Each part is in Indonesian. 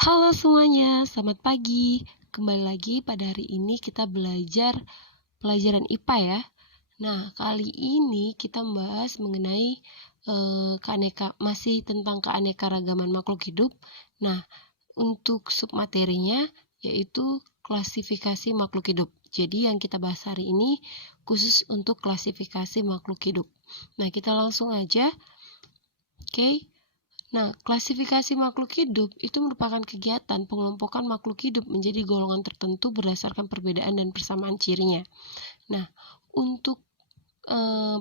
Halo semuanya, selamat pagi. Kembali lagi pada hari ini kita belajar pelajaran IPA ya. Nah, kali ini kita membahas mengenai masih tentang keanekaragaman makhluk hidup. Nah, untuk submaterinya yaitu klasifikasi makhluk hidup. Jadi yang kita bahas hari ini khusus untuk klasifikasi makhluk hidup. Nah, kita langsung aja. Oke. Nah, klasifikasi makhluk hidup itu merupakan kegiatan pengelompokan makhluk hidup menjadi golongan tertentu berdasarkan perbedaan dan persamaan cirinya. Nah, untuk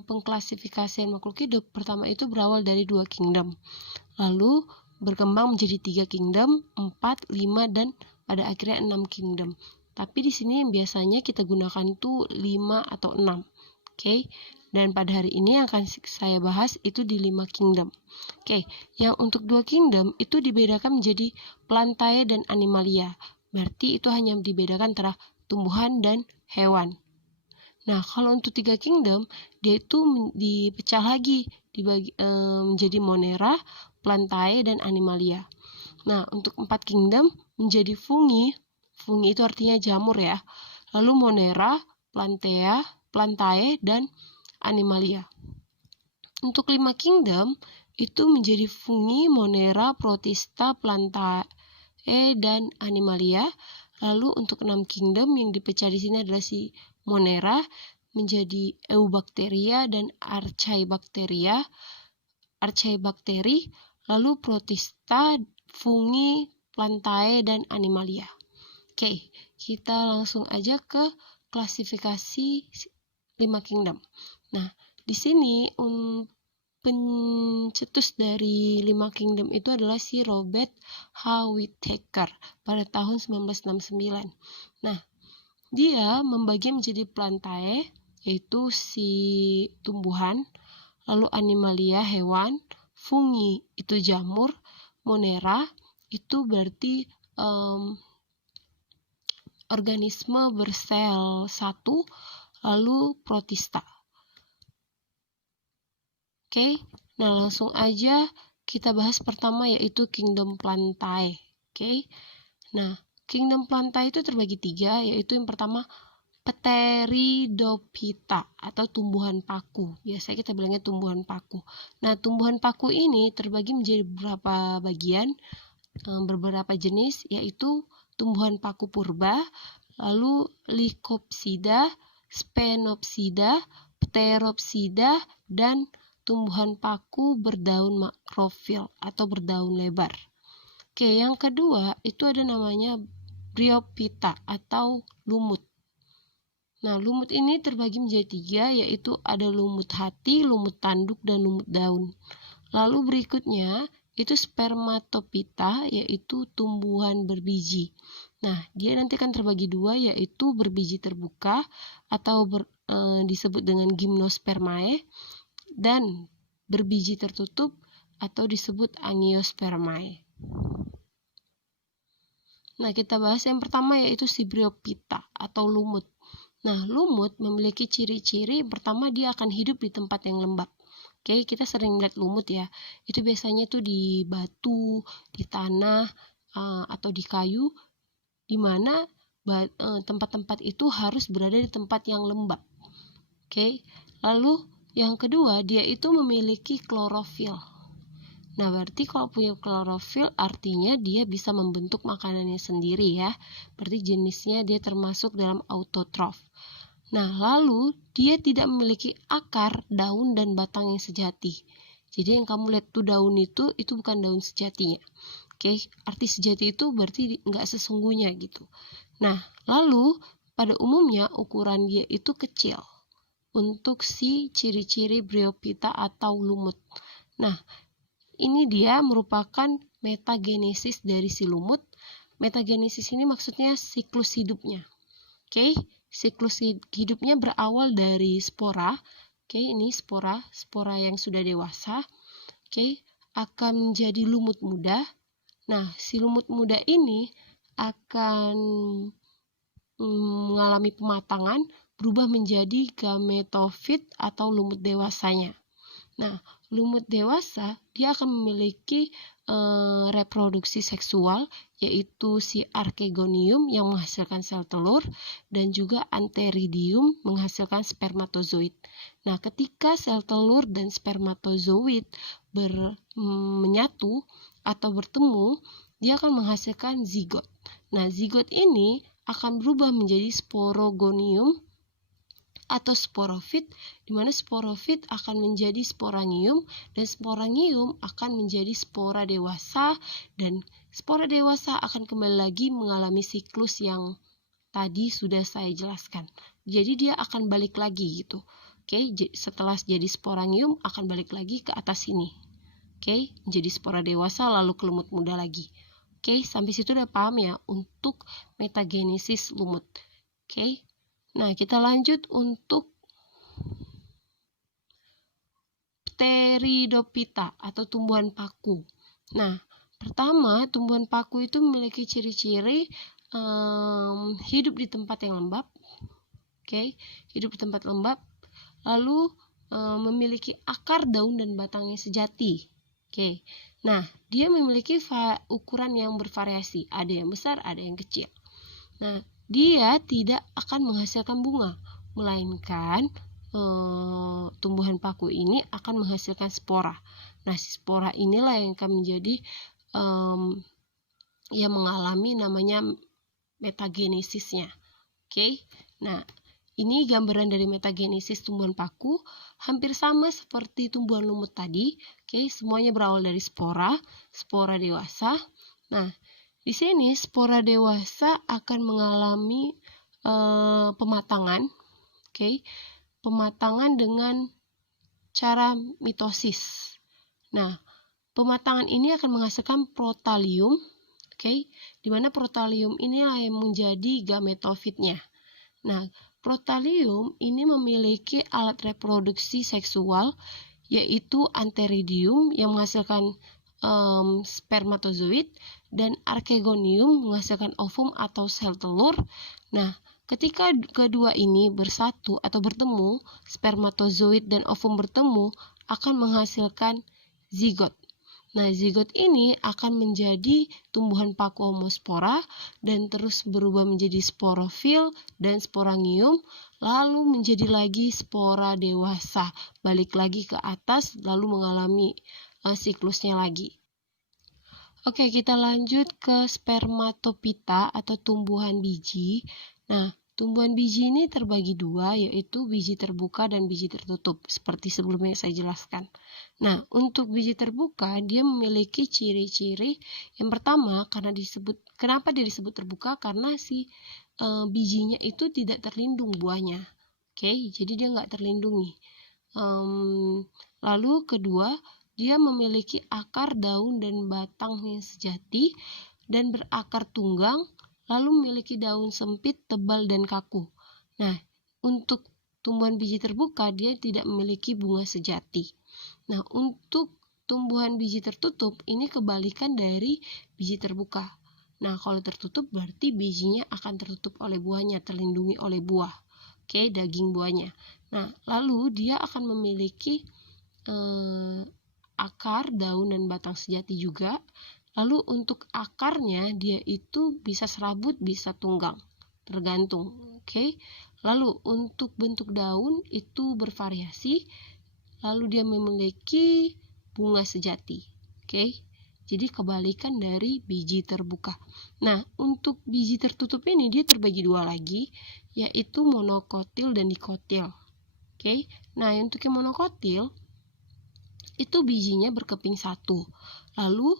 pengklasifikasian makhluk hidup pertama itu berawal dari 2 kingdom. Lalu berkembang menjadi 3 kingdom, 4, 5, dan pada akhirnya 6 kingdom. Tapi di sini yang biasanya kita gunakan itu 5 atau 6. Oke. Dan pada hari ini yang akan saya bahas itu di 5 kingdom. Oke, yang untuk 2 kingdom itu dibedakan menjadi plantae dan animalia. Berarti itu hanya dibedakan antara tumbuhan dan hewan. Nah, kalau untuk 3 kingdom, dia itu dipecah lagi menjadi monera, plantae, dan animalia. Nah, untuk 4 kingdom menjadi fungi. Fungi itu artinya jamur ya. Lalu monera, plantae, dan animalia. Untuk 5 kingdom itu menjadi fungi, monera, protista, plantae, dan animalia. Lalu untuk 6 kingdom yang dipecah di sini adalah si monera menjadi eubacteria dan archaebacteri, lalu protista, fungi, plantae, dan animalia. Oke, kita langsung aja ke klasifikasi 5 kingdom. Nah, di sini pencetus dari 5 kingdom itu adalah si Robert H. Whittaker pada tahun 1969. Nah, dia membagi menjadi plantae, yaitu si tumbuhan, lalu animalia hewan, fungi itu jamur, monera itu berarti organisme bersel satu, lalu protista. Oke, nah langsung aja kita bahas pertama yaitu kingdom plantae. Oke, nah kingdom plantae itu terbagi 3, yaitu yang pertama Pteridophyta atau tumbuhan paku. Biasanya kita bilangnya tumbuhan paku. Nah, tumbuhan paku ini terbagi menjadi beberapa bagian, beberapa jenis, yaitu tumbuhan paku purba, lalu Lycopsida, Sphenopsida, Pteropsida, dan tumbuhan paku berdaun makrofil atau berdaun lebar. Oke, yang kedua itu ada namanya Bryophyta atau lumut. Nah, lumut ini terbagi menjadi 3, yaitu ada lumut hati, lumut tanduk, dan lumut daun. Lalu berikutnya itu Spermatophyta, yaitu tumbuhan berbiji. Nah, dia nanti akan terbagi 2, yaitu berbiji terbuka atau disebut dengan gymnospermae, dan berbiji tertutup atau disebut angiospermae. Nah, kita bahas yang pertama yaitu si Bryophyta atau lumut. Nah, lumut memiliki ciri-ciri pertama dia akan hidup di tempat yang lembab. Oke, kita sering melihat lumut ya. Itu biasanya tuh di batu, di tanah, atau di kayu, di mana tempat-tempat itu harus berada di tempat yang lembab. Oke, lalu yang kedua, dia itu memiliki klorofil. Nah, berarti kalau punya klorofil artinya dia bisa membentuk makanannya sendiri ya. Berarti jenisnya dia termasuk dalam autotrof. Nah, lalu dia tidak memiliki akar, daun, dan batang yang sejati. Jadi yang kamu lihat tuh daun itu bukan daun sejatinya. Oke, arti sejati itu berarti nggak sesungguhnya gitu. Nah, lalu pada umumnya ukuran dia itu kecil untuk si ciri-ciri Bryophyta atau lumut. Nah, ini dia merupakan metagenesis dari si lumut. Metagenesis ini maksudnya siklus hidupnya. Oke, siklus hidupnya berawal dari spora. Oke, ini spora yang sudah dewasa. Oke, akan menjadi lumut muda. Nah, si lumut muda ini akan mengalami pematangan, berubah menjadi gametofit atau lumut dewasanya. Nah, lumut dewasa dia akan memiliki reproduksi seksual, yaitu si archegonium yang menghasilkan sel telur dan juga antheridium menghasilkan spermatozoid. Nah, ketika sel telur dan spermatozoid menyatu atau bertemu, dia akan menghasilkan zigot. Nah, zigot ini akan berubah menjadi sporogonium atau sporofit, di mana sporofit akan menjadi sporangium dan sporangium akan menjadi spora dewasa, dan spora dewasa akan kembali lagi mengalami siklus yang tadi sudah saya jelaskan. Jadi dia akan balik lagi gitu. Oke, setelah jadi sporangium akan balik lagi ke atas sini. Oke, menjadi spora dewasa lalu ke lumut muda lagi. Oke, sampai situ udah paham ya untuk metagenesis lumut. Oke. Nah, kita lanjut untuk Pteridophyta atau tumbuhan paku. Nah, pertama, tumbuhan paku itu memiliki ciri-ciri hidup di tempat yang lembab. Oke, hidup di tempat lembab. Lalu memiliki akar, daun, dan batangnya sejati. Oke. Nah, dia memiliki ukuran yang bervariasi. Ada yang besar, ada yang kecil. Nah, dia tidak akan menghasilkan bunga, melainkan tumbuhan paku ini akan menghasilkan spora. Nah, si spora inilah yang akan menjadi yang mengalami namanya metagenesisnya. Oke. Nah, ini gambaran dari metagenesis tumbuhan paku, hampir sama seperti tumbuhan lumut tadi. Oke, semuanya berawal dari spora dewasa. Nah, di sini spora dewasa akan mengalami pematangan, pematangan dengan cara mitosis. Nah, pematangan ini akan menghasilkan protalium, di mana protalium inilah yang menjadi gametofitnya. Nah, protalium ini memiliki alat reproduksi seksual, yaitu antheridium yang menghasilkan spermatozoid dan archegonium menghasilkan ovum atau sel telur. Nah, ketika kedua ini bersatu atau bertemu, spermatozoid dan ovum bertemu akan menghasilkan zigot. Nah, zigot ini akan menjadi tumbuhan paku homospora dan terus berubah menjadi sporofil dan sporangium, lalu menjadi lagi spora dewasa, balik lagi ke atas lalu mengalami siklusnya lagi. Oke, kita lanjut ke spermatophyta atau tumbuhan biji. Nah, tumbuhan biji ini terbagi dua, yaitu biji terbuka dan biji tertutup, seperti sebelumnya saya jelaskan. Nah, untuk biji terbuka, dia memiliki ciri-ciri. Yang pertama, kenapa dia disebut terbuka? Karena si bijinya itu tidak terlindung buahnya. Oke, jadi dia nggak terlindungi. Lalu kedua, dia memiliki akar, daun, dan batang yang sejati dan berakar tunggang, lalu memiliki daun sempit, tebal, dan kaku. Nah, untuk tumbuhan biji terbuka, dia tidak memiliki bunga sejati. Nah, untuk tumbuhan biji tertutup, ini kebalikan dari biji terbuka. Nah, kalau tertutup berarti bijinya akan tertutup oleh buahnya, terlindungi oleh buah. Oke, daging buahnya. Nah, lalu dia akan memiliki akar, daun, dan batang sejati juga. Lalu untuk akarnya dia itu bisa serabut, bisa tunggang, tergantung. Oke. Lalu untuk bentuk daun itu bervariasi. Lalu dia memiliki bunga sejati. Oke. Jadi kebalikan dari biji terbuka. Nah, untuk biji tertutup ini dia terbagi dua lagi, yaitu monokotil dan dikotil. Oke. Nah, untuk yang monokotil itu bijinya berkeping satu. Lalu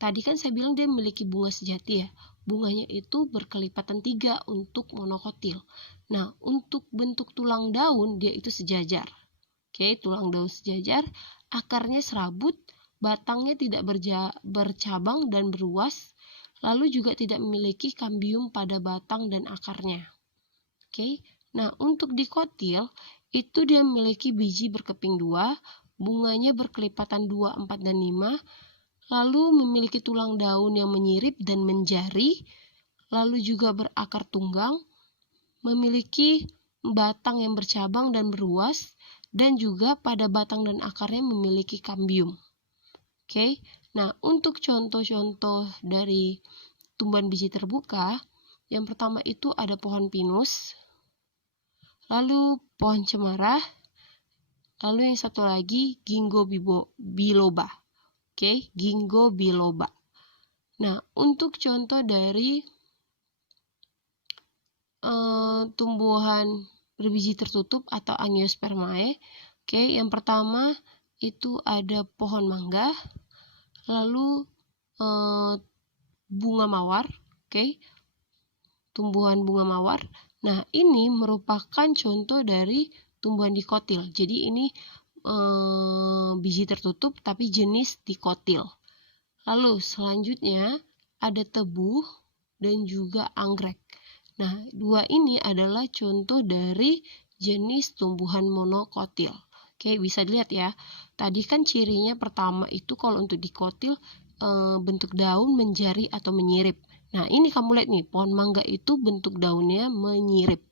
tadi kan saya bilang dia memiliki bunga sejati ya. Bunganya itu berkelipatan 3 untuk monokotil. Nah, untuk bentuk tulang daun dia itu sejajar. Oke, tulang daun sejajar, akarnya serabut, batangnya tidak bercabang dan beruas, lalu juga tidak memiliki kambium pada batang dan akarnya. Oke. Nah, untuk dikotil itu dia memiliki biji berkeping 2, bunganya berkelipatan 2, 4, dan 5, lalu memiliki tulang daun yang menyirip dan menjari, lalu juga berakar tunggang, memiliki batang yang bercabang dan beruas, dan juga pada batang dan akarnya memiliki kambium. Oke, nah untuk contoh-contoh dari tumbuhan biji terbuka, yang pertama itu ada pohon pinus, lalu pohon cemara, lalu yang satu lagi ginkgo biloba. Oke, ginkgo biloba. Nah, untuk contoh dari tumbuhan berbiji tertutup atau Angiospermae, oke, yang pertama itu ada pohon mangga, lalu bunga mawar, oke, tumbuhan bunga mawar. Nah, ini merupakan contoh dari tumbuhan dikotil. Jadi ini biji tertutup tapi jenis dikotil. Lalu selanjutnya ada tebu dan juga anggrek. Nah, dua ini adalah contoh dari jenis tumbuhan monokotil. Oke, bisa dilihat ya. Tadi kan cirinya pertama itu kalau untuk dikotil bentuk daun menjari atau menyirip. Nah, ini kamu lihat nih, pohon mangga itu bentuk daunnya menyirip.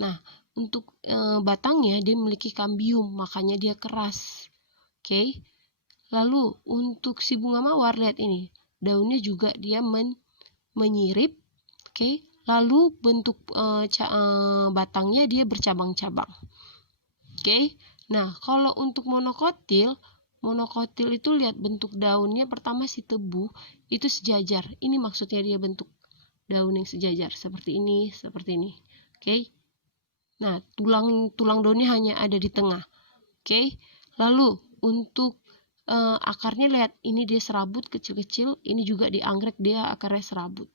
Nah, untuk batangnya dia memiliki kambium, makanya dia keras. Oke. Lalu untuk si bunga mawar, lihat ini, daunnya juga dia menyirip. Oke. Lalu bentuk batangnya dia bercabang-cabang. Oke. Nah, kalau untuk monokotil itu lihat bentuk daunnya, pertama si tebu itu sejajar. Ini maksudnya dia bentuk daun yang sejajar seperti ini, seperti ini. Oke. Nah, tulang daunnya hanya ada di tengah. Oke. Lalu untuk akarnya lihat, ini dia serabut kecil-kecil, ini juga di anggrek dia akarnya serabut.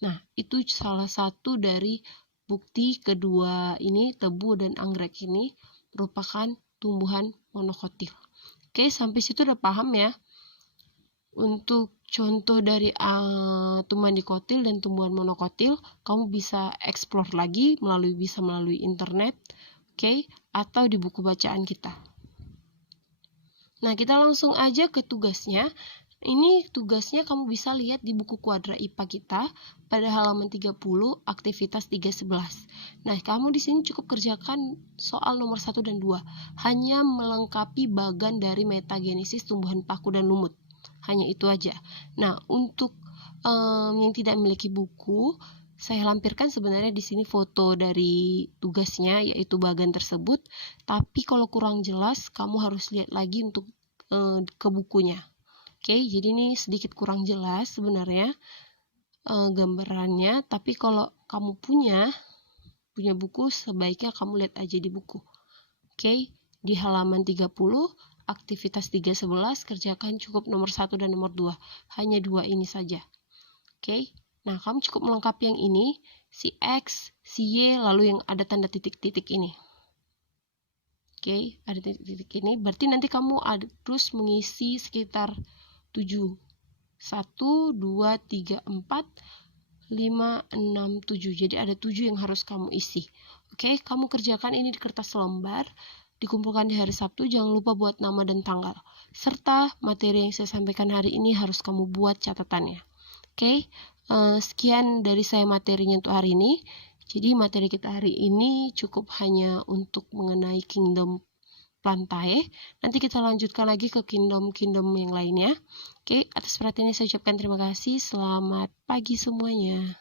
Nah, itu salah satu dari bukti kedua ini, tebu dan anggrek ini merupakan tumbuhan monokotil. Oke, sampai situ udah paham ya? Untuk contoh dari tumbuhan dikotil dan tumbuhan monokotil, kamu bisa explore lagi melalui internet, oke, atau di buku bacaan kita. Nah, kita langsung aja ke tugasnya. Ini tugasnya kamu bisa lihat di buku kuadra IPA kita pada halaman 30, aktivitas 311. Nah, kamu di sini cukup kerjakan soal nomor 1 dan 2. Hanya melengkapi bagan dari metagenesis tumbuhan paku dan lumut. Hanya itu aja. Nah, untuk yang tidak memiliki buku, saya lampirkan sebenarnya di sini foto dari tugasnya, yaitu bagan tersebut. Tapi kalau kurang jelas, kamu harus lihat lagi untuk ke bukunya. Oke, jadi ini sedikit kurang jelas sebenarnya gambarannya, tapi kalau kamu punya buku, sebaiknya kamu lihat aja di buku. Oke, di halaman 30, aktivitas 311, kerjakan cukup nomor 1 dan nomor 2. Hanya 2 ini saja. Oke, nah kamu cukup melengkapi yang ini, si X, si Y, lalu yang ada tanda titik-titik ini. Oke, ada titik-titik ini, berarti nanti kamu terus mengisi sekitar 7. 1, 2, 3, 4, 5, 6, 7. Jadi ada 7 yang harus kamu isi. Oke, kamu kerjakan ini di kertas lembar, dikumpulkan di hari Sabtu, jangan lupa buat nama dan tanggal. Serta materi yang saya sampaikan hari ini harus kamu buat catatannya. Oke, sekian dari saya materinya untuk hari ini. Jadi materi kita hari ini cukup hanya untuk mengenai kingdom Plantae. Nanti kita lanjutkan lagi ke kingdom yang lainnya. Oke, atas perhatiannya saya ucapkan terima kasih. Selamat pagi semuanya.